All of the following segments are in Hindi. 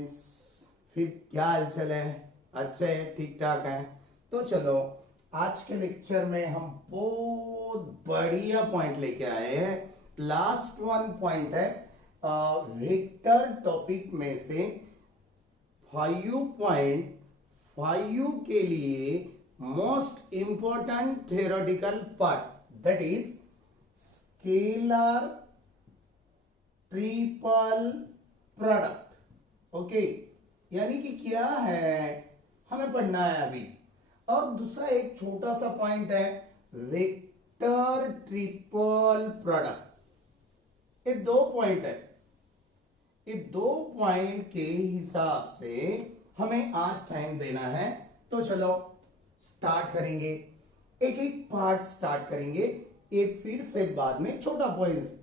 फ्रेंड्स, फिर क्या हालचाल है? अच्छे है, ठीक ठाक है। तो चलो आज के लेक्चर में हम बहुत बढ़िया पॉइंट लेके आए हैं। लास्ट वन पॉइंट है वेक्टर टॉपिक में से 5.5 के लिए most important theoretical part, that is scalar triple product. Okay, यानी कि क्या है हमें पढ़ना है अभी। और दूसरा एक छोटा सा पॉइंट है वेक्टर ट्रिपल प्रोडक्ट। ये दो पॉइंट है, ये दो पॉइंट के हिसाब से हमें आज टाइम देना है। तो चलो स्टार्ट करेंगे, एक एक पार्ट स्टार्ट करेंगे। एक फिर से बाद में छोटा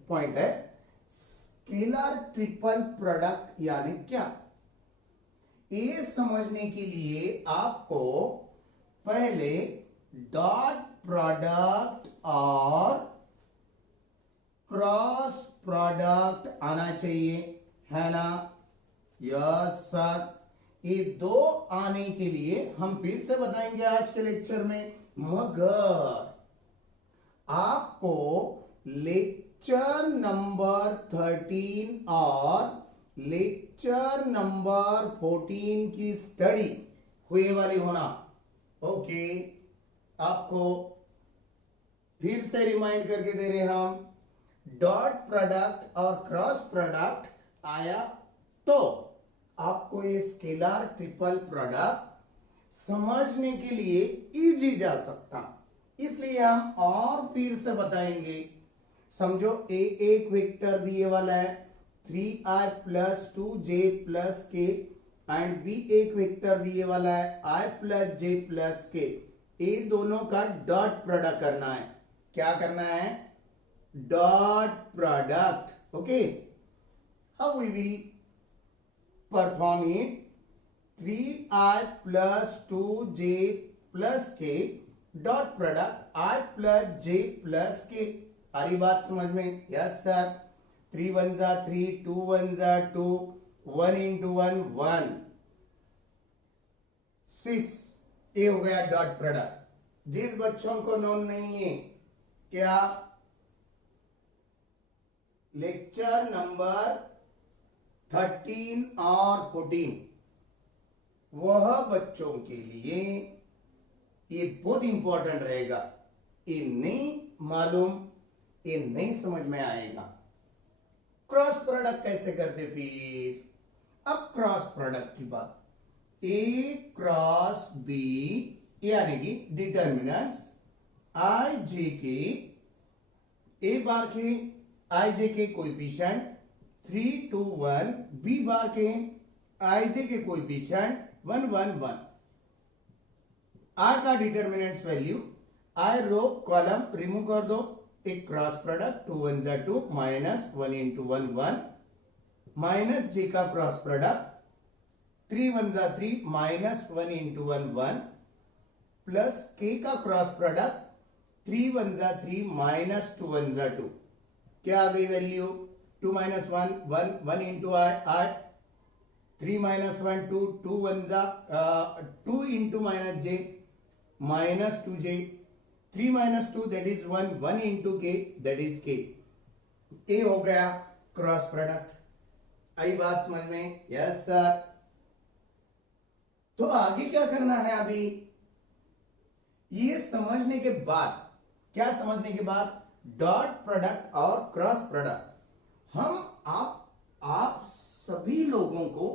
पॉइंट है स्केलर ट्रिपल प्रोडक्ट यानी क्या। ये समझने के लिए आपको पहले डॉट प्रोडक्ट और क्रॉस प्रोडक्ट आना चाहिए, है ना? Yes sir. ये दो आने के लिए हम फिर से बताएंगे आज के लेक्चर में, मगर आपको लेक्चर नंबर 13 और लेक्चर नंबर 14 की स्टडी हुए वाली होना। ओके, आपको फिर से रिमाइंड करके दे रहे हम, डॉट प्रोडक्ट और क्रॉस प्रोडक्ट आया तो आपको ये स्केलर ट्रिपल प्रोडक्ट समझने के लिए इजी जा सकता, इसलिए हम और फिर से बताएंगे। समझो ए एक वेक्टर दिए वाला है 3i + 2j + k and B एक वेक्टर दिए वाला है i + j + k। ये दोनों का डॉट प्रोडक्ट करना है। क्या करना है? Dot product. Okay, how we will perform it? 3i + 2j + k dot product i + j + k। सारी बात समझ में? Yes sir. 3 1 जा 3, 2 1 जा 2, 1 × 1 1, 6। ये हो गया डॉट प्रोडक्ट। जिस बच्चों को नोन नहीं है, क्या लेक्चर नंबर 13 और 14 वह बच्चों के लिए ये बहुत इंपॉर्टेंट रहेगा। ये नहीं मालूम, ये नहीं समझ में आएगा। क्रॉस प्रोडक्ट कैसे करते फिर? अब क्रॉस प्रोडक्ट की बात, ए क्रॉस बी यानी कि डिटर्मिनेंट्स आई जे के, ए बार के आई जे के कोएफिशिएंट 3 2 1, बी बार के आई जे के कोएफिशिएंट 1 1 1। आर का डिटर्मिनेंट्स वैल्यू आई रो कॉलम रिमूव कर दो। एक क्रॉस प्रोडक्ट 2 1 जा 2 -1 × 1 1, माइनस जे का क्रॉस प्रोडक्ट 3 1 जा 3 -1 × 1 1, प्लस के का क्रॉस प्रोडक्ट 3 1 जा 3 -2 1 जा 2। क्या आ गई वैल्यू? 2 - 1 1 1 × i 3 - 1 2 2 1 जा 2 × -j -2j 3 - 2 that is 1 1 × k that is k। ये हो गया क्रॉस प्रोडक्ट। आई बात समझ में? Yes sir. तो आगे क्या करना है अभी? ये समझने के बाद, क्या समझने के बाद? डॉट प्रोडक्ट और क्रॉस प्रोडक्ट हम आप सभी लोगों को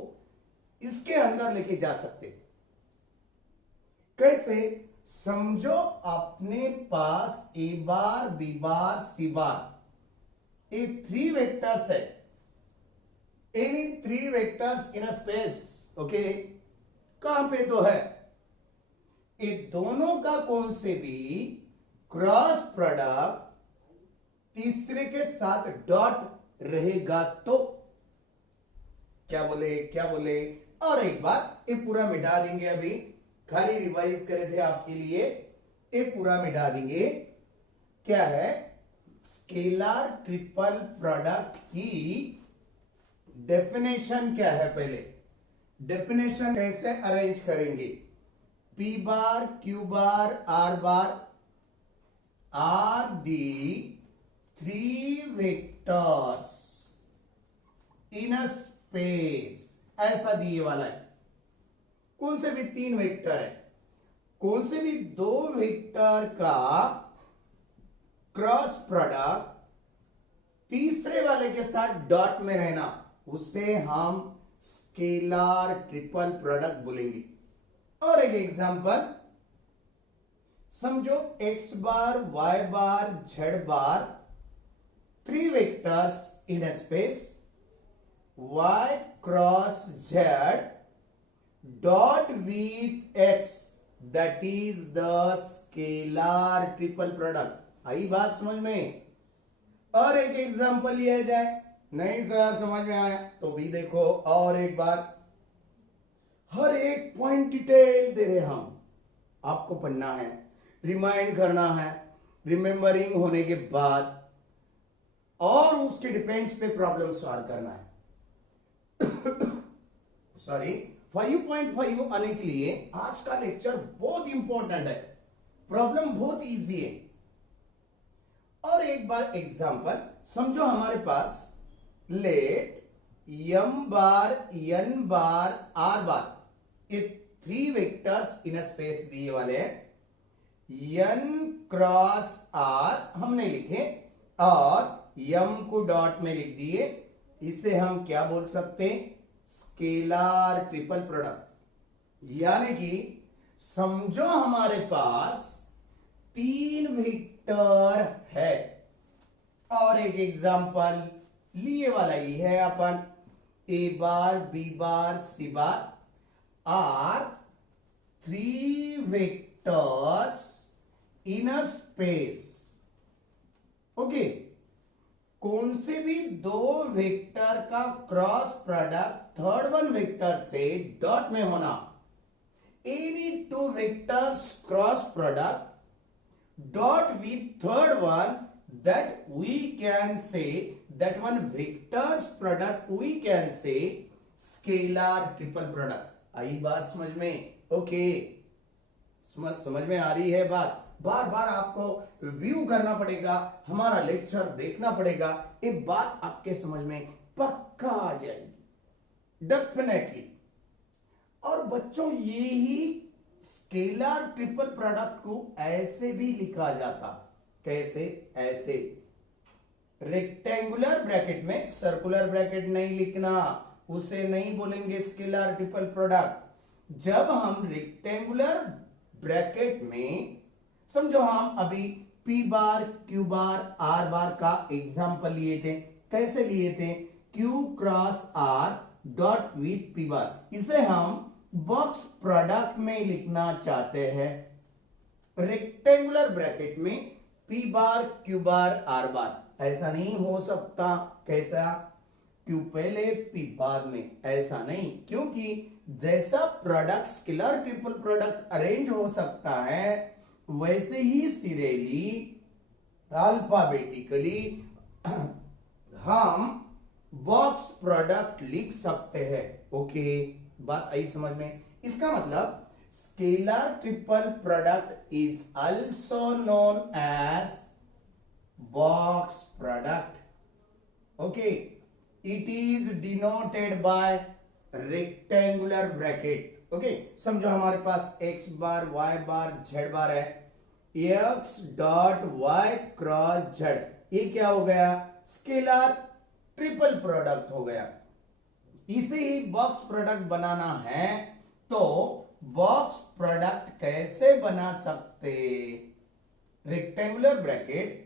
इसके अंदर लेके जा सकते। कैसे? समझो अपने पास ए बार बी बार सी बार ये 3 वेक्टर्स है। Any 3 vectors in a space. Okay, कहां पे तो है? ये दोनों का कौन से भी क्रॉस प्रोडक्ट तीसरे के साथ डॉट रहेगा तो क्या बोले, क्या बोले? और एक बार ये पूरा मिटा देंगे, अभी खाली रिवाइज करे थे आपके लिए, ये पूरा मिटा देंगे। क्या है? स्केलर ट्रिपल प्रोडक्ट की डेफिनेशन क्या है? पहले डेफिनेशन कैसे अरेंज करेंगे? P bar, Q bar, R bar are the three vectors in a space. ऐसा दिए वाला है। कौन से भी तीन वेक्टर है, कौन से भी दो वेक्टर का क्रॉस प्रोडक्ट तीसरे वाले के साथ डॉट में रहना, उसे हम स्केलर ट्रिपल प्रोडक्ट बोलेंगे। और एक एग्जांपल समझो, x bar, y bar, z bar, three vectors in a space, y cross z dot with x, that is the scalar triple product. आई बात समझ में? और एक एग्जांपल लिया जाए, नहीं सर समझ में आया तो भी देखो और एक बार, हर एक पॉइंट डिटेल दे रहे हम, आपको पढ़ना है, रिमाइंड करना है, रिमेंबरिंग होने के बाद, और उसके डिपेंड्स पे प्रॉब्लम सॉल्व करना है। सॉरी, 5.5 आने के लिए आज का लेक्चर बहुत इंपॉर्टेंट है, प्रॉब्लम बहुत इजी है। और एक बार एग्जांपल समझो, हमारे पास लेट m बार, n बार, r बार, ये थ्री वेक्टर्स इन स्पेस दिए वाले हैं, n क्रॉस r हमने लिखे और m को डॉट में लिख दिए, इसे हम क्या बोल सकते हैं? Scalar triple product. यानी कि समझो हमारे पास तीन वेक्टर है, और एक एग्जांपल लिए वाला ही है अपन, a bar, b bar, c bar are three vectors in a space. Okay, कौन से भी दो वेक्टर का cross product third one vector से डॉट में होना, any two vectors cross product dot with third one, that we can say, that one vectors product we can say scalar triple product। आई बात समझ में? ओके, समझ में आ रही है बात? बार बार आपको रिव्यू करना पड़ेगा, हमारा लेक्चर देखना पड़ेगा, एक बात आपके समझ में पक्का आ जाएगी, डेफिनेटली। और बच्चों, यही स्केलर ट्रिपल प्रोडक्ट को ऐसे भी लिखा जाता, कैसे? ऐसे, रेक्टेंगुलर ब्रैकेट में सर्कुलर ब्रैकेट नहीं लिखना, उसे नहीं बोलेंगे स्केलर ट्रिपल प्रोडक्ट। जब हम रेक्टेंगुलर ब्रैकेट में, समझो हम अभी p बार, q बार, r बार का एग्जांपल लिए थे, कैसे लिए थे? q cross r dot with p बार, इसे हम बॉक्स प्रोडक्ट में लिखना चाहते हैं, रेक्टेंगुलर ब्रैकेट में p बार, q बार, r बार। ऐसा नहीं हो सकता, कैसा? q पहले p बाद में, ऐसा नहीं, क्योंकि जैसा product scalar triple product arrange हो सकता है, वैसे ही सीरियली अल्फाबेटिकली हम बॉक्स प्रोडक्ट लिख सकते हैं। ओके, बात आई समझ में? इसका मतलब scalar triple product is also known as box product. Okay, it is denoted by rectangular bracket. Okay, समझो हमारे पास x bar, y bar, z बार है, x dot y cross z, ये क्या हो गया? स्केलर ट्रिपल प्रोडक्ट हो गया। इसे ही बॉक्स प्रोडक्ट बनाना है, तो बॉक्स प्रोडक्ट कैसे बना सकते? Rectangular bracket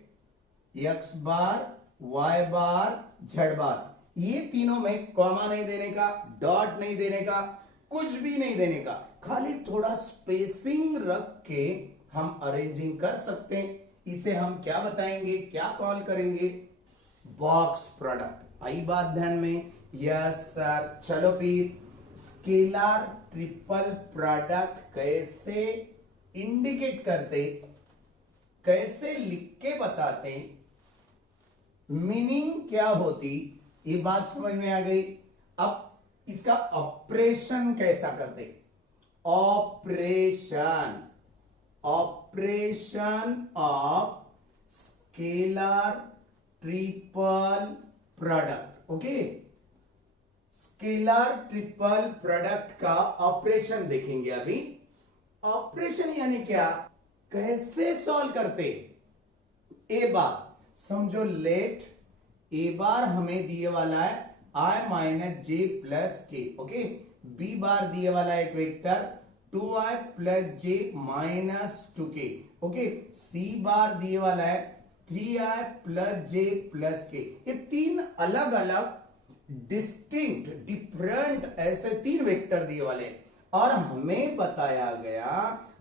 x bar, y bar, z बार, ये तीनों में कॉमा नहीं देने का, डॉट नहीं देने का, कुछ भी नहीं देने का, खाली थोड़ा स्पेसिंग रख के हम अरेंजिंग कर सकते हैं। इसे हम क्या बताएंगे, क्या कॉल करेंगे? Box product. आई बात ध्यान में? Yes sir. चलो फिर स्केलर ट्रिपल प्रोडक्ट कैसे इंडिकेट करते, कैसे लिख के बताते, मीनिंग क्या होती, ये बात समझ में आ गई। अब इसका ऑपरेशन कैसा करते, operation, operation of scalar triple product. Okay, scalar triple product का ऑपरेशन देखेंगे अभी। ऑपरेशन यानी क्या, कैसे सॉल्व करते। ए बार समझो, लेट ए बार हमें दिए वाला है i माइनस जे प्लस के। ओके, बी बार दिए वाला है एक vector 2i plus J minus 2k। Okay, सी बार दिए वाला है 3i प्लस जे प्लस के। ये तीन अलग अलग डिस्टिंक्ट डिफरेंट ऐसे तीन वेक्टर दिए वाले, और हमें बताया गया,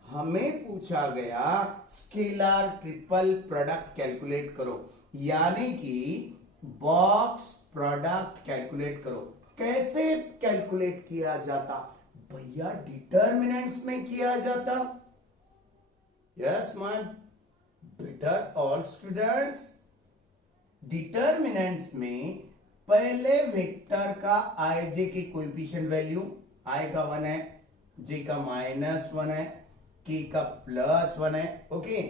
हमें पूछा गया स्केलर ट्रिपल प्रोडक्ट कैलकुलेट करो, यानी कि बॉक्स प्रोडक्ट कैलकुलेट करो। कैसे कैलकुलेट किया जाता भैया, डिटर्मिनेंट्स में किया जाता। Yes my better all students, determinants में पहले वेक्टर का आई जे की कोएफिशिएंट वैल्यू, आई का 1 है, जे का -1 है, के का +1 है। ओके,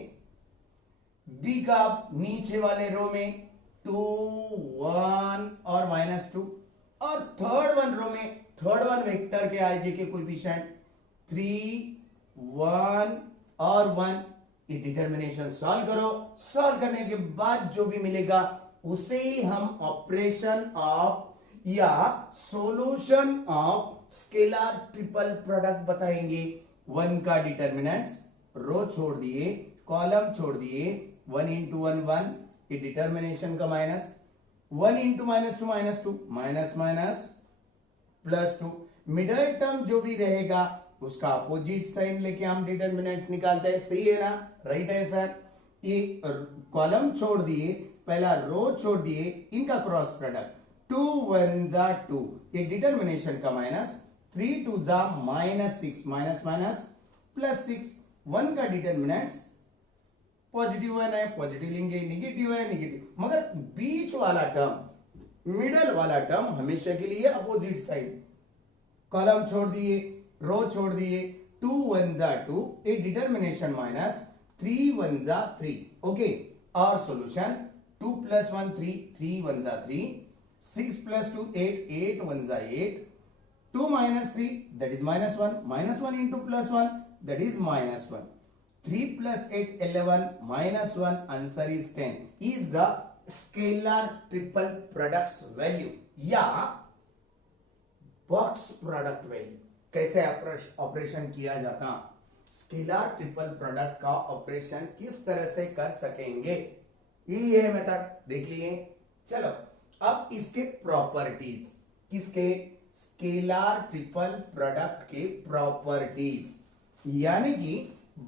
बी का नीचे वाले रो में 2 1 और -2, और थर्ड वन रो में थर्ड वन वेक्टर के आई जे के कोएफिशिएंट 3 1 और 1। ये डिटर्मिनेशन सॉल्व करो, सॉल्व करने के बाद जो भी मिलेगा उसे हम ऑपरेशन ऑफ या solution of scalar triple product बताएंगे। 1 का डिटर्मिनेंट्स, रो छोड़ दिए, कॉलम छोड़ दिए, 1 into 1 1, ये डिटर्मिनेशन का minus, 1 into -2 -2, minus minus +2, middle term जो भी रहेगा उसका अपोजिट साइन लेके हम डिटर्मिनेंट्स निकालते हैं। सही है ना, राइट है सर। ये कॉलम छोड़ दिए, पहला रो छोड़ दिए, इनका क्रॉस प्रोडक्ट 2 1 जा 2, ये डिटर्मिनेशन का माइनस, 3 2 जा -6, माइनस माइनस +6। 1 का डिटर्मिनेंट्स पॉजिटिव है, पॉजिटिव लेंगे, निगेटिव है निगेटिव, मगर बीच वाला टर्म, मिडल वाला टर्म हमेशा के लिए अपोजिट साइड। कॉलम छोड़ दिए, रो छोड़ दिए, 2 1 जा 2, ए डिटर्मिनेशन माइनस, 3 1 जा 3। ओके, और सॉल्यूशन 2 + 1 3, 3 1 जा 3, 6 + 2 8, 8 1 जा 8, 2 - 3 that is -1, -1 into +1 that is -1, 3 + 8 11, -1, answer is 10 is the scalar triple products value या बॉक्स प्रोडक्ट वैल्यू। कैसे ऑपरेशन किया जाता, स्केलर ट्रिपल प्रोडक्ट का ऑपरेशन किस तरह से कर सकेंगे, ये है मेथड, देख लिए। चलो अब इसके प्रॉपर्टीज, किसके, स्केलर ट्रिपल प्रोडक्ट के प्रॉपर्टीज, यानी कि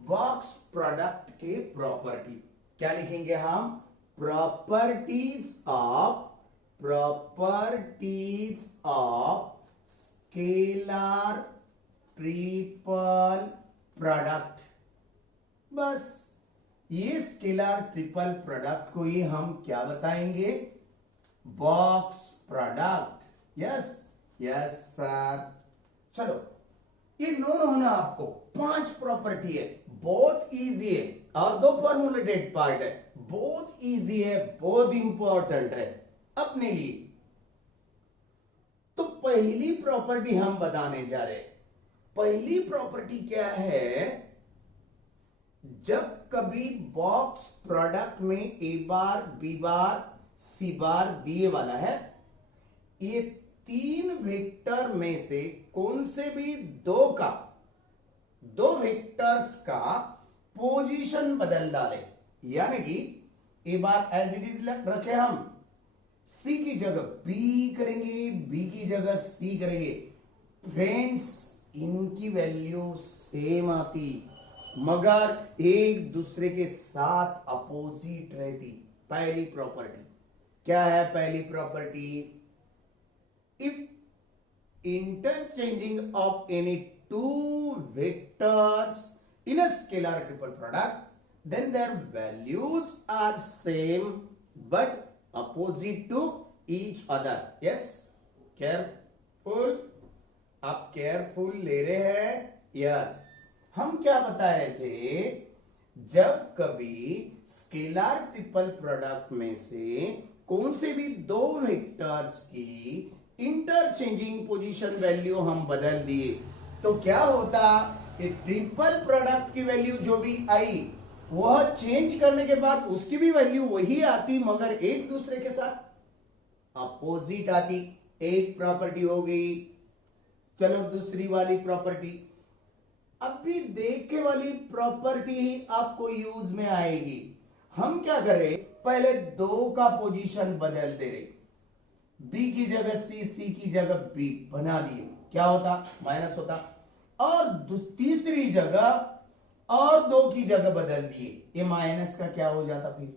बॉक्स प्रोडक्ट के प्रॉपर्टी क्या लिखेंगे हम, properties of scalar triple product. बस ये स्केलर ट्रिपल प्रोडक्ट को ही हम क्या बताएंगे, box product. Yes yes sir. चलो ये नोन होना आपको 5 प्रॉपर्टी है, बहुत इजी है, और 2 फॉर्मूलेटेड पार्ट है, बहुत इजी है, बहुत इंपॉर्टेंट है अपने लिए। तो पहली प्रॉपर्टी हम बताने जा रहे हैं। पहली प्रॉपर्टी क्या है, जब कभी बॉक्स प्रोडक्ट में ए बार बी बार सी बार दिए वाला है, ये 3 वेक्टर में से कौन से भी दो वेक्टर्स का पोजीशन बदल डाले, यानी कि A bar as it is रखे हम, सी की जगह बी करेंगे, बी की जगह सी करेंगे। फ्रेंड्स इनकी वैल्यू सेम आती, मगर एक दूसरे के साथ अपोजिट रहती। पहली प्रॉपर्टी क्या है, पहली property, if interchanging of any 2 vectors in a scalar triple product, then their values are same but opposite to each other. Yes, careful. आप केयरफुल ले रहे हैं? यस। हम क्या बता रहे थे, जब कभी स्केलर ट्रिपल प्रोडक्ट में से कौन से भी दो वेक्टर्स की इंटरचेंजिंग पोजीशन वैल्यू हम बदल दिए तो क्या होता, कि ट्रिपल प्रोडक्ट की वैल्यू जो भी आई वह चेंज करने के बाद उसकी भी वैल्यू वही आती, मगर एक दूसरे के साथ अपोजिट आती। एक प्रॉपर्टी हो गई। चलो दूसरी वाली प्रॉपर्टी, अभी देखे वाली प्रॉपर्टी ही आपको यूज में आएगी। हम क्या करें, पहले दो का पोजीशन बदल दे रहे, बी की जगह सी, सी की जगह बी बना दिए, क्या होता, माइनस होता। और तीसरी जगह और दो की जगह बदल दिए, ये माइनस का क्या हो जाता, फिर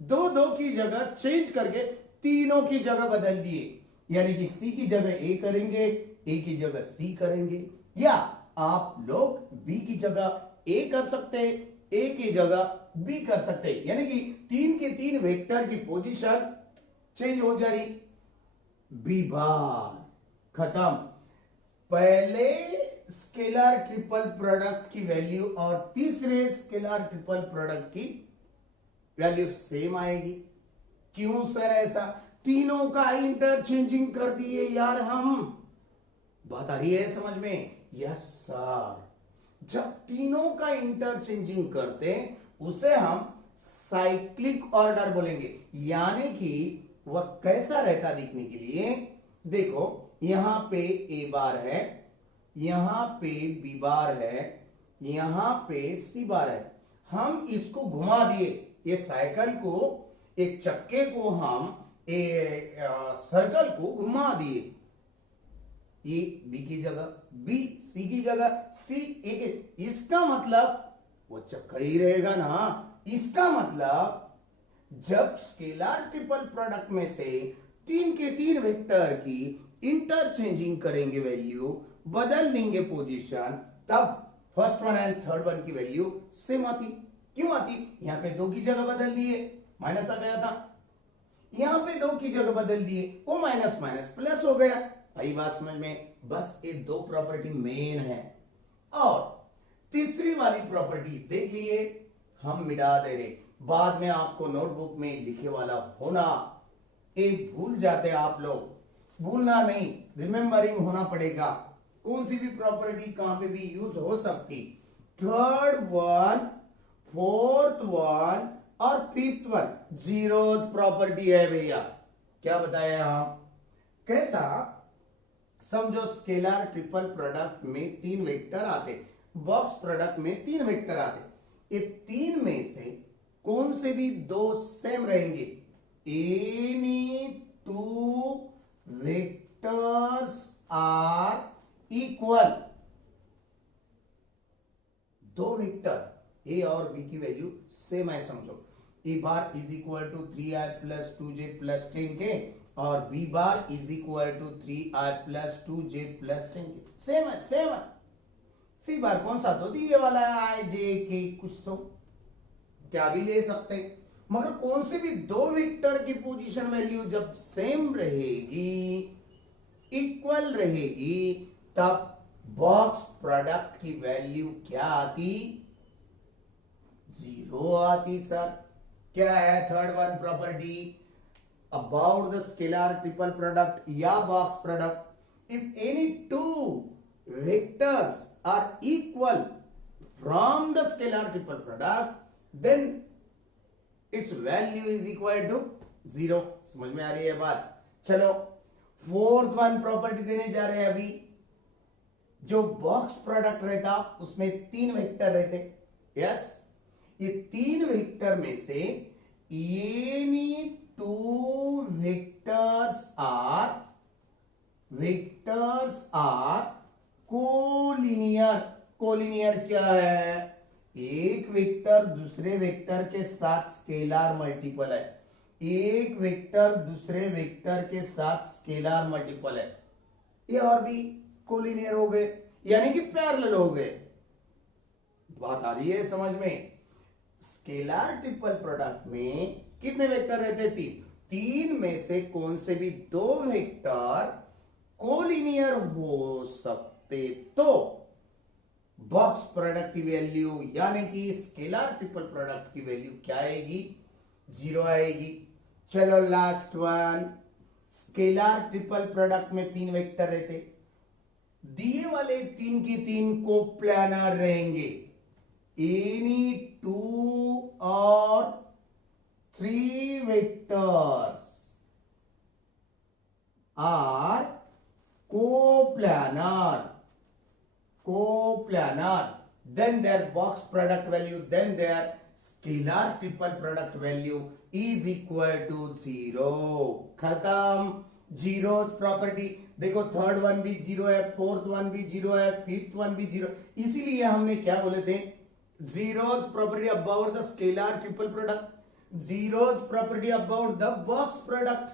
दो दो की जगह चेंज करके तीनों की जगह बदल दिए, यानी कि सी की जगह ए करेंगे, ए की जगह सी करेंगे, या आप लोग बी की जगह ए कर सकते हैं, ए की जगह बी कर सकते हैं, यानी कि तीन के तीन वेक्टर की पोजीशन चेंज हो जा रही। बी बार खत्म। पहले स्केलर ट्रिपल प्रोडक्ट की वैल्यू और तीसरे स्केलर ट्रिपल प्रोडक्ट की वैल्यू सेम आएगी। क्यों सर ऐसा, तीनों का इंटरचेंजिंग कर दिए यार हम, बात आ रही है समझ में? Yes sir. जब तीनों का इंटरचेंजिंग करते उसे हम साइक्लिक ऑर्डर बोलेंगे, यानी कि वह कैसा रहता दिखने के लिए, देखो यहां पे ए बार है, यहां पे बी बार है, यहां पे सी बार है, हम इसको घुमा दिए, ये साइकिल को, एक चक्के को हम सर्कल को घुमा दिए, ए बी की जगह, बी सी की जगह, सी ए के, इसका मतलब वो चक्कर ही रहेगा ना। इसका मतलब जब स्केलर ट्रिपल प्रोडक्ट में से तीन के तीन वेक्टर की इंटरचेंजिंग करेंगे, वैल्यू बदल देंगे पोजीशन, तब first one and third one की वैल्यू सेम आती। क्यों आती, यहां पे दो की जगह बदल दिए, माइनस आ गया था, यहां पे दो की जगह बदल दिए, वो माइनस माइनस प्लस हो गया। आई बात समझ में? बस ये दो प्रॉपर्टी मेन है। और तीसरी वाली प्रॉपर्टी देख लिए, हम मिटा दे रहे, बाद में आपको नोटबुक में लिखे वाला होना, ये भूल जाते आप लोग, भूलना नहीं, रिमेंबरिंग होना पड़ेगा। कौन सी भी प्रॉपर्टी कहां पे भी यूज हो सकती, थर्ड वन, फोर्थ वन और फिफ्थ वन जीरोथ प्रॉपर्टी है भैया। क्या बताया हम, कैसा, समझो स्केलर ट्रिपल प्रोडक्ट में तीन वेक्टर आते, बॉक्स प्रोडक्ट में तीन वेक्टर आते, ये तीन में से कौन से भी दो सेम रहेंगे, any two vectors are equal, दो वेक्टर ए और बी की वैल्यू सेम है, समझो A bar is equal to 3i plus 2j plus 10k और B bar is equal to 3i plus 2j plus 10k, same है, सेम है। सी बार कौन सा, तो ये वाला है आई जे के, कुछ तो क्या भी ले सकते, मगर कौन से भी दो वेक्टर की पोजीशन वैल्यू जब सेम रहेगी, इक्वल रहेगी, तब बॉक्स प्रोडक्ट की वैल्यू क्या आती, जीरो आती सर। क्या है third one property about the scalar triple product या box product, if any two vectors are equal from the scalar triple product then its value is equal to zero. समझ में आ रही है बात? चलो फोर्थ वन प्रॉपर्टी देने जा रहे हैं अभी, जो बॉक्स प्रोडक्ट रहता उसमें तीन वेक्टर रहते, यस, ये तीन वेक्टर में से any two vectors are collinear. Collinear क्या है, एक वेक्टर दूसरे वेक्टर के साथ स्केलर मल्टीपल है, एक वेक्टर दूसरे वेक्टर के साथ स्केलर मल्टीपल है, ये और भी कोलिनियर हो गए, यानी कि पैरेलल हो गए। बात आ रही है समझ में? स्केलर ट्रिपल प्रोडक्ट में कितने वेक्टर रहते, तीन, तीन में से कौन से भी दो वेक्टर कोलिनियर हो सकते तो बॉक्स प्रोडक्ट की वैल्यू यानी कि स्केलर ट्रिपल प्रोडक्ट की वैल्यू क्या आएगी? 0 आएगी। चलो last one, scalar triple product में 3 वेक्टर रहते, दिए वाले 3 की 3 को प्लानर रहेंगे। एनी 2 और 3 vectors are coplanar, then their box product value, then their scalar triple product value is equal to 0। खत्म। जीरोस प्रॉपर्टी देखो, थर्ड वन भी 0 है, फोर्थ वन भी 0 है, फिफ्थ वन भी 0, इसीलिए हमने क्या बोले थे? Zeros property about the scalar triple product, zeros property about the box product.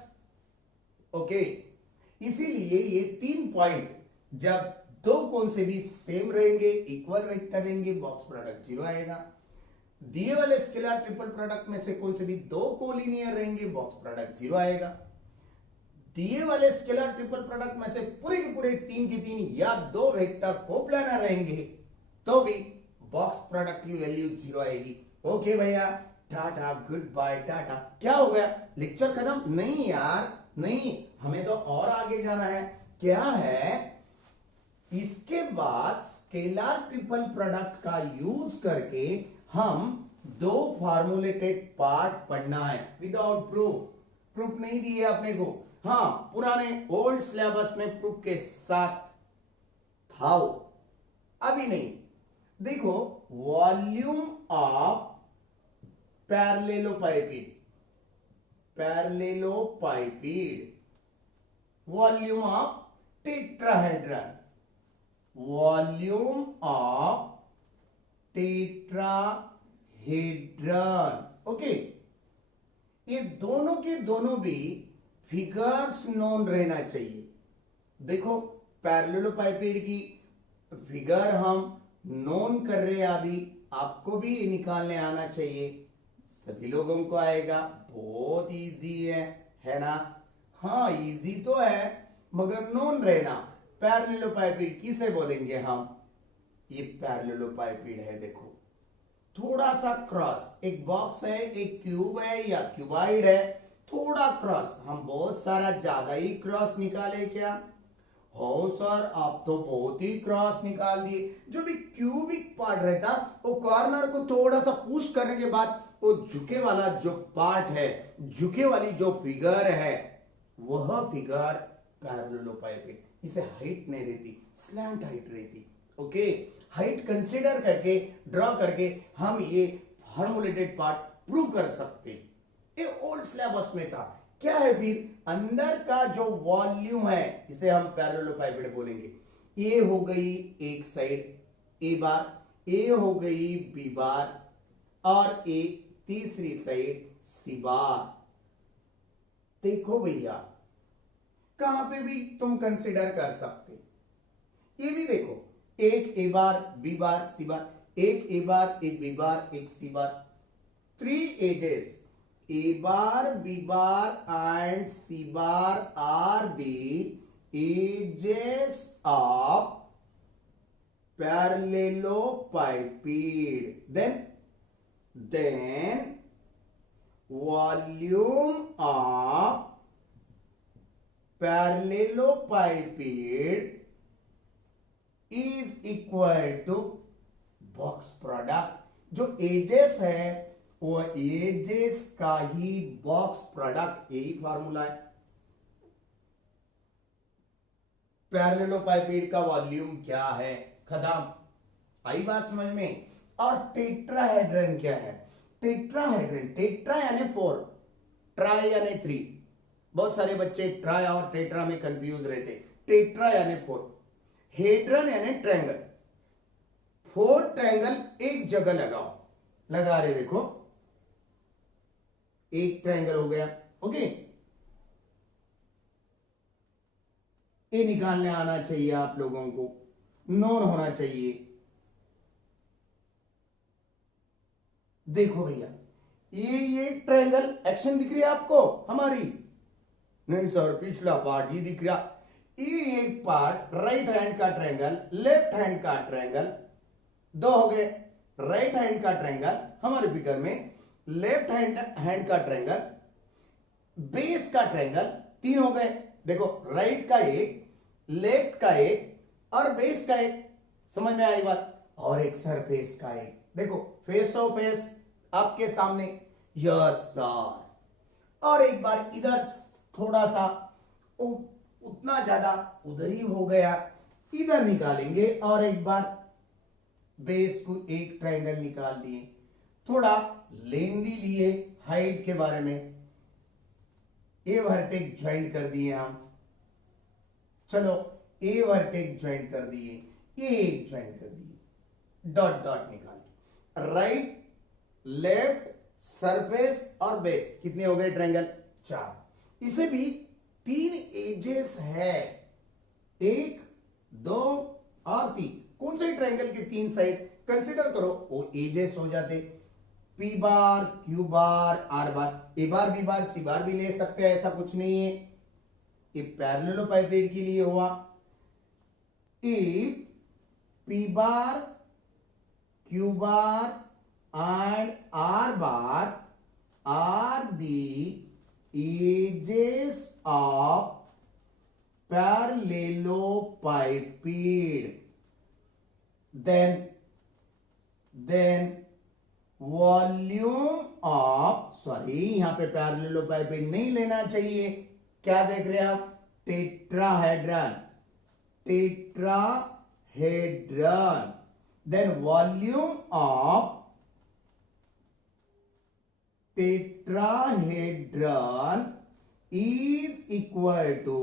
Okay, इसीलिए ये 3 पॉइंट जब दो कौन से भी सेम रहेंगे, इक्वल वेक्टर रहेंगे, बॉक्स प्रोडक्ट 0 आएगा। दिए वाले स्केलर ट्रिपल प्रोडक्ट में से कौन से भी 2 कोलिनियर रहेंगे, बॉक्स प्रोडक्ट 0 आएगा। दिए वाले स्केलर ट्रिपल प्रोडक्ट में से पूरे के पूरे 3 की 3 या 2 वेक्टर कोप्लानर रहेंगे तो भी बॉक्स प्रोडक्ट की वैल्यू 0 आएगी। ओके भैया, टाटा, गुड बाय, टाटा। क्या हो गया, लेक्चर खत्म? नहीं यार, नहीं, हमें तो और आगे जाना है। क्या है, इसके बाद स्केलर ट्रिपल प्रोडक्ट का यूज करके हम 2 फार्मूलेटेड पार्ट पढ़ना है विदाउट प्रूफ। प्रूफ नहीं दिए अपने को, हाँ, पुराने ओल्ड सिलेबस में प्रूफ के साथ था, अभी नहीं। देखो, volume of parallelepiped, volume of tetrahedron, volume of tetrahedron. Okay, ये दोनों के दोनों भी फिगर्स नोन रहना चाहिए। देखो, पैरेललोपाइपिड की फिगर हम नोन कर रहे हैं, अभी आपको भी निकालने आना चाहिए, सभी लोगों को आएगा, बहुत इजी है ना? हाँ, इजी तो है मगर नोन रहना। पैरेललोपाइपिड किसे बोलेंगे हम? ये पैरेललोपाइपिड है, देखो थोड़ा सा क्रॉस, एक बॉक्स है, एक क्यूब है या क्यूबाइड है, थोड़ा क्रॉस, हम बहुत सारा ज्यादा ही क्रॉस निकाले क्या? हो सर, आप तो बहुत ही क्रॉस निकाल दिए। जो भी क्यूबिक पार्ट रहता, वो कॉर्नर को थोड़ा सा पुश करने के बाद वो झुके वाला जो पार्ट है, झुके वाली जो फिगर है, वह फिगर पैरेललोपाइपिड। इसे हाइट नहीं रहती, स्लैंट हाइट रहती। ओके, हाइट कंसीडर करके ड्रॉ करके हम ये फॉर्मुलेटेड पार्ट प्रूव कर सकते। ये ओल्ड सिलेबस में था। क्या है फिर? अंदर का जो वॉल्यूम है, इसे हम पैरेललोपाइपिड बोलेंगे। ए हो गई एक साइड ए बार, ए हो गई बी बार, और ए तीसरी साइड सी बार। देखो भैया, कहां पे भी तुम कंसीडर कर सकते। ये भी देखो, एक ए बार, बी बार, सी बार, एक ए बार, एक बी बार, एक सी बार, 3 edges, A bar, B bar and C bar are the edges of parallelepiped. Then volume of parallelepiped is equal to box product। जो एजेस है वो एजेस का ही बॉक्स प्रोडक्ट, यही फार्मूला है। पैरेललोपाइपिड का वॉल्यूम क्या है? खत्म। आई बात समझ में? और टेट्राहेड्रन क्या है? टेट्राहेड्रन, टेट्रा यानी 4, ट्राई यानी 3। बहुत सारे बच्चे ट्राई और टेट्रा में कंफ्यूज रहते। टेट्रा यानी 4, हेड्रन यानी ट्रायंगल। 4 ट्रायंगल एक जगह लगाओ, लगा रहे, देखो एक ट्रायंगल हो गया। ओके, ये निकालने आना चाहिए आप लोगों को, नोन होना चाहिए। देखो भैया, ये ट्रायंगल एक्शन दिख रही है आपको हमारी? नहीं सर, पिछला पार्ट ही दिख रहा। ये एक पार्ट राइट हैंड का ट्रायंगल, लेफ्ट हैंड का ट्रायंगल, दो हो गए। राइट हैंड का ट्रायंगल हमारे फिगर में, लेफ्ट हैंड का ट्रायंगल, बेस का ट्रायंगल, तीन हो गए। देखो राइट का एक, लेफ्ट का एक और बेस का एक, समझ में आई बात। और एक सरफेस का एक, देखो फेस ऑफ फेस आपके सामने, यस सर। और एक बार इधर थोड़ा सा, उतना ज्यादा उधर ही हो गया, इधर निकालेंगे। और एक बार बेस को एक ट्रायंगल निकाल दिए, थोड़ा लेंदी लिए हाइट के बारे में, ए वर्टेक्स ज्वाइंट कर दिए हम। चलो ए वर्टेक्स ज्वाइंट कर दिए, ए एक ज्वाइंट कर दिए, डॉट डॉट निकाल। राइट, लेफ्ट, सरफेस और बेस, कितने हो गए ट्रायंगल? चार। इसे भी तीन एजेस है, एक, दो और तीन। कौन से ट्रायंगल के तीन साइड कंसीडर करो, वो एजेस हो जाते। P bar, Q bar, R bar, A bar, B bar, C bar भी ले सकते हैं, ऐसा कुछ नहीं है। ये पैरेललोपाइपेड के लिए हुआ। If P bar, Q bar and are bar are the edges of parallelepiped, then volume of, sorry यहां पे पैरेललोपाइपेड नहीं लेना चाहिए। क्या देख रहे हैं आप? Tetrahedron, tetrahedron, then volume of tetrahedron is equal to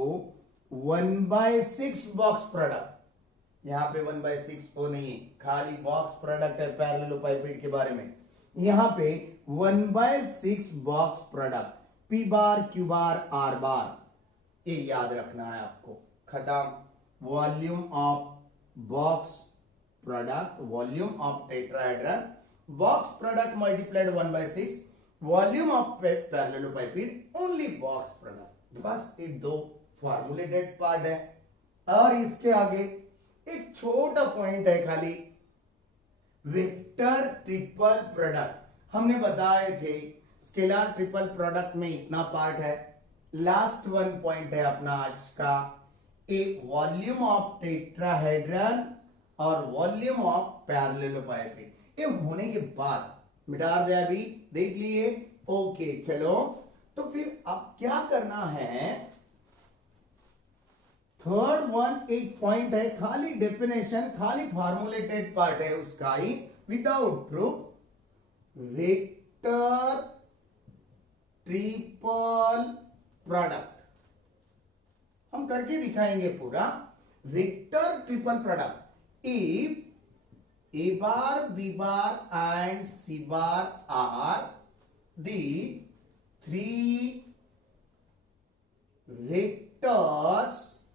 1/6 box product. यहां पे 1/6 वो नहीं, खाली बॉक्स प्रोडक्ट है पैरेललोपाइपेड के बारे में। यहां पे 1/6 box product, P bar, Q bar, R bar, ये याद रखना है आपको। खत्म। Volume of box product, volume of tetrahedron, box product multiplied 1/6, volume of parallelepiped only box product. बस ये दो फॉर्मूलेटेड पार्ट है। और इसके आगे एक छोटा पॉइंट है खाली, वेक्टर ट्रिपल प्रोडक्ट। हमने बताए थे स्केलर ट्रिपल प्रोडक्ट में इतना पार्ट है। लास्ट वन पॉइंट है अपना आज का, एक वॉल्यूम ऑफ टेट्राहेड्रन और वॉल्यूम ऑफ पैरेललोपाइपेड। ये होने के बाद मिटा दे, अभी देख लिए। ओके चलो, तो फिर अब क्या करना है? थर्ड वन एक पॉइंट है, खाली डेफिनेशन, खाली फॉर्मुलेटेड पार्ट है उसका ही, without proof. Vector triple product हम करके दिखाएंगे पूरा। Vector triple product, if A bar, B bar and C bar are the three vectors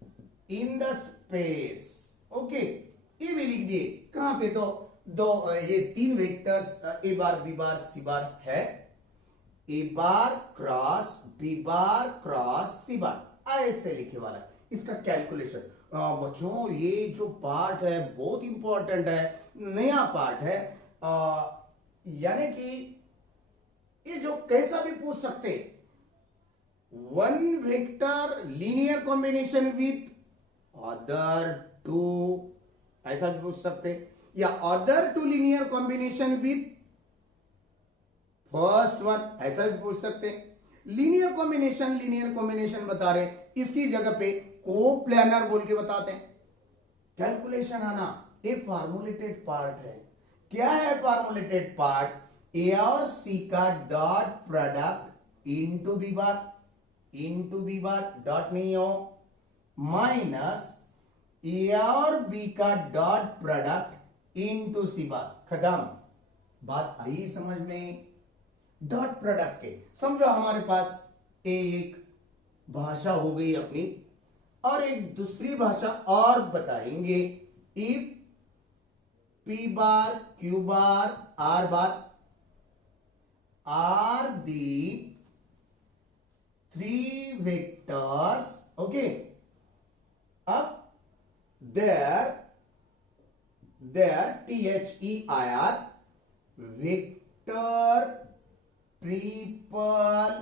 in the space. Okay, ये भी लिख दिए। कहां पे? तो दो, ये तीन vectors A bar, B bar, C बार है। A bar cross B bar cross C बार, ऐसे लिखे वाला है। इसका कैलकुलेशन बच्चों, ये जो पार्ट है बहुत इंपॉर्टेंट है, नया पार्ट है। यानी कि ये जो कैसा भी पूछ सकते, one vector linear combination with other two, ऐसा भी पूछ सकते, या other two linear combination with first one, ऐसा भी पूछ सकते। लीनियर कॉम्बिनेशन बता रहे, इसकी जगह पे कोप्लानर बोल के बताते हैं। कैलकुलेशन आना, एक फॉर्मुलेटेड पार्ट है। क्या है फॉर्मुलेटेड पार्ट? ए और सी का dot product into B bar dot नहीं हो, माइनस ए और बी का dot product into C bar. खत्म। बात आई समझ में? डॉट प्रोडक्ट के समझो हमारे पास एक भाषा हो गई अपनी, और एक दूसरी भाषा और बताएंगे। If P bar, Q bar, R bar are the three vectors, okay, अब there THEIR vector triple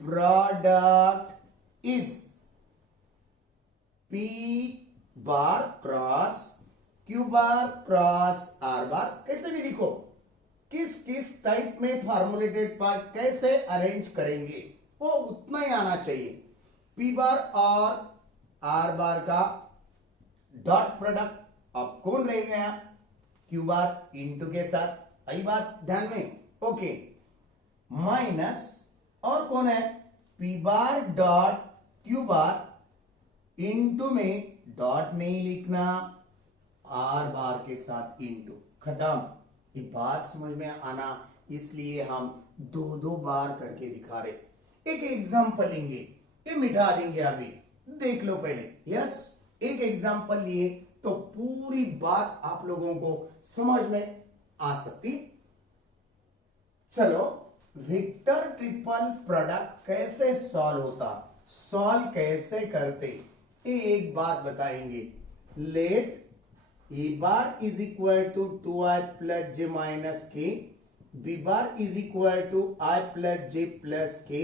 product is P bar cross Q bar cross R bar. कैसे भी लिखो, किस किस टाइप में फॉर्मुलेटेड पार्ट कैसे अरेंज करेंगे वो उतना ही आना चाहिए. P बार और R बार का डॉट प्रोडक्ट अब कौन रह गया, Q बार इंटू के साथ. आई बात ध्यान में. ओके, माइनस और कौन है, P बार डॉट Q बार इंटू में डॉट नहीं लिखना, R बार के साथ इंटू. खत्म. ये बात समझ में आना, इसलिए हम दो दो बार करके दिखा रहे. एक एग्जांपल लेंगे, ये मिटा देंगे अभी, देख लो पहले. यस, एक एग्जांपल लिए तो पूरी बात आप लोगों को समझ में आ सकती. चलो, वेक्टर ट्रिपल प्रोडक्ट कैसे सॉल्व होता, सॉल्व कैसे करते, एक बात बताएंगे. Let A bar is equal to 2i plus j minus k, B bar is equal to I plus j plus k,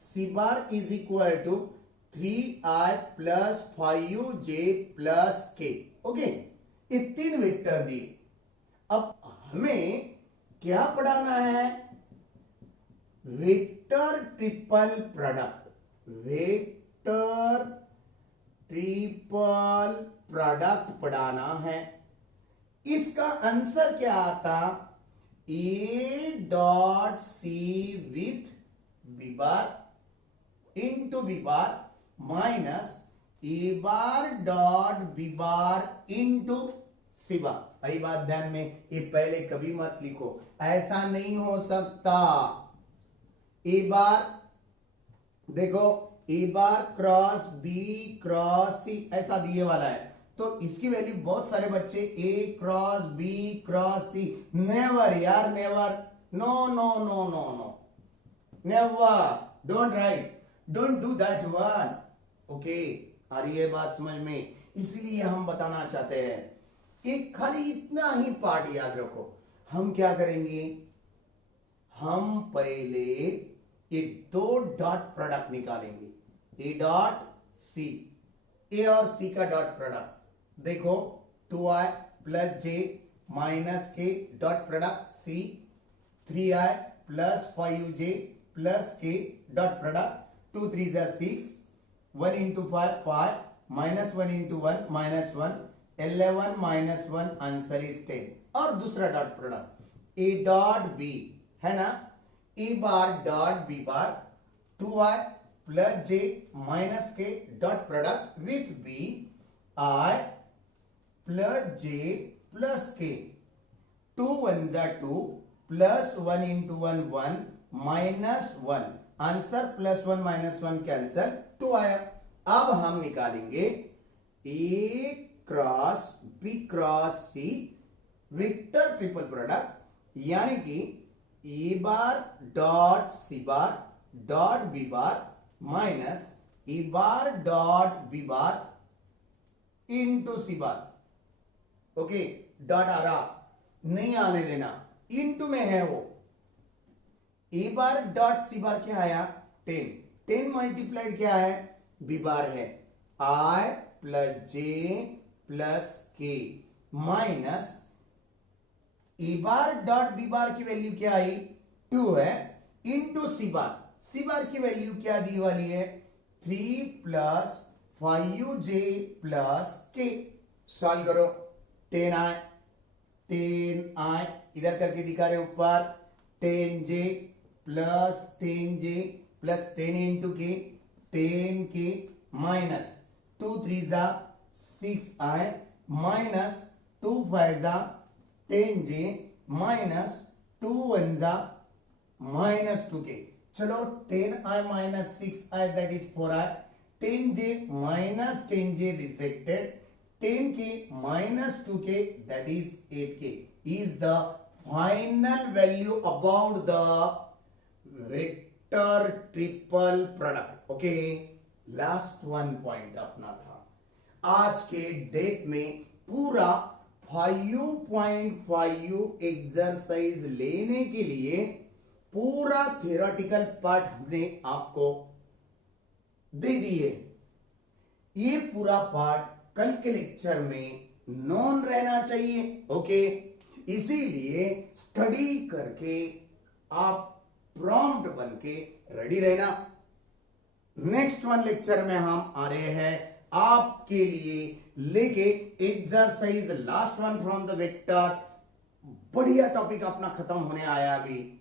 C bar is equal to 3i plus 5j plus k. Okay, ये तीन वेक्टर दिए. अब हमें क्या पढ़ाना है, vector triple product. Vector triple product पढ़ाना है. इसका आंसर क्या आता, A dot C with B bar into B bar minus A bar dot B bar into C bar. आई बात ध्यान में, ये पहले कभी मत लिखो, ऐसा नहीं हो सकता. ए बार देखो, ए बार क्रॉस बी क्रॉस सी ऐसा दिए वाला है, तो इसकी वैल्यू बहुत सारे बच्चे A cross B cross C. Never यार, never. No no no no no, never. Don't write, don't do that one. Okay, आ रही है बात समझ में, इसलिए हम बताना चाहते हैं. एक खाली इतना ही पार्ट याद रखो. हम क्या करेंगे, हम पहले ये दो डॉट प्रोडक्ट निकालेंगे. ए डॉट सी, ए और सी का डॉट प्रोडक्ट देखो, 2i plus J minus K dot product C, 3i plus 5j plus K dot product, 2 3 6, 1 into 5 5, minus 1 into 1 minus 1, 11 minus 1, answer is 10. और दूसरा dot product A dot B है ना, A bar dot B bar, 2i plus J minus K dot product with B, I plus J plus K, 2 1 जा 2 plus 1 into 1 1 minus 1, answer plus 1 minus 1 cancel, 2 आया. अब हम निकालेंगे A cross B cross C vector triple product, यानी कि A bar dot C bar dot B bar minus A bar dot B bar into C bar. Okay, dot आ रहा, नहीं आने देना, इंटू में है वो. ए बार डॉट सी बार क्या आया, 10. 10 मल्टीप्लाइड क्या है, बी बार है, आई प्लस जे प्लस के minus A bar dot B बार की वैल्यू क्या आई, 2 है, इंटू सी बार. सी बार की वैल्यू क्या दी वाली है, 3 प्लस 5j प्लस के. सॉल्व करो, 10 आए इधर करके दिखा रहे ऊपर, 10j plus 10j plus 10 into के 10 के माइनस 2 3 जा 6 आए माइनस 2 5 जा 10j माइनस 2 1 जा माइनस 2 के. चलो 10i minus 6i that is 4i, 10j minus 10j rejected, 10k minus 2k that is 8k is the final value about the vector triple product. Okay, last one point अपना था, आज के डेट में पूरा 5.5 एक्सरसाइज लेने के लिए पूरा थियोरेटिकल पार्ट हमने आपको दे दिए। ये पूरा पार्ट कल के लेक्चर में नॉन रहना चाहिए। ओके, इसीलिए स्टडी करके आप प्रॉम्प्ट बन के रेडी रहना। नेक्स्ट वन लेक्चर में हम आ रहे हैं आपके लिए लेके exercise last one from the vector. बढ़िया टॉपिक अपना खत्म होने आया अभी।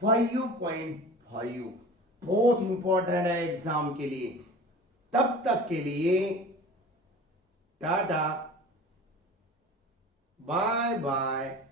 5.5 बहुत इंपॉर्टेंट है एग्जाम के लिए। तब तक के लिए टाटा, बाय बाय।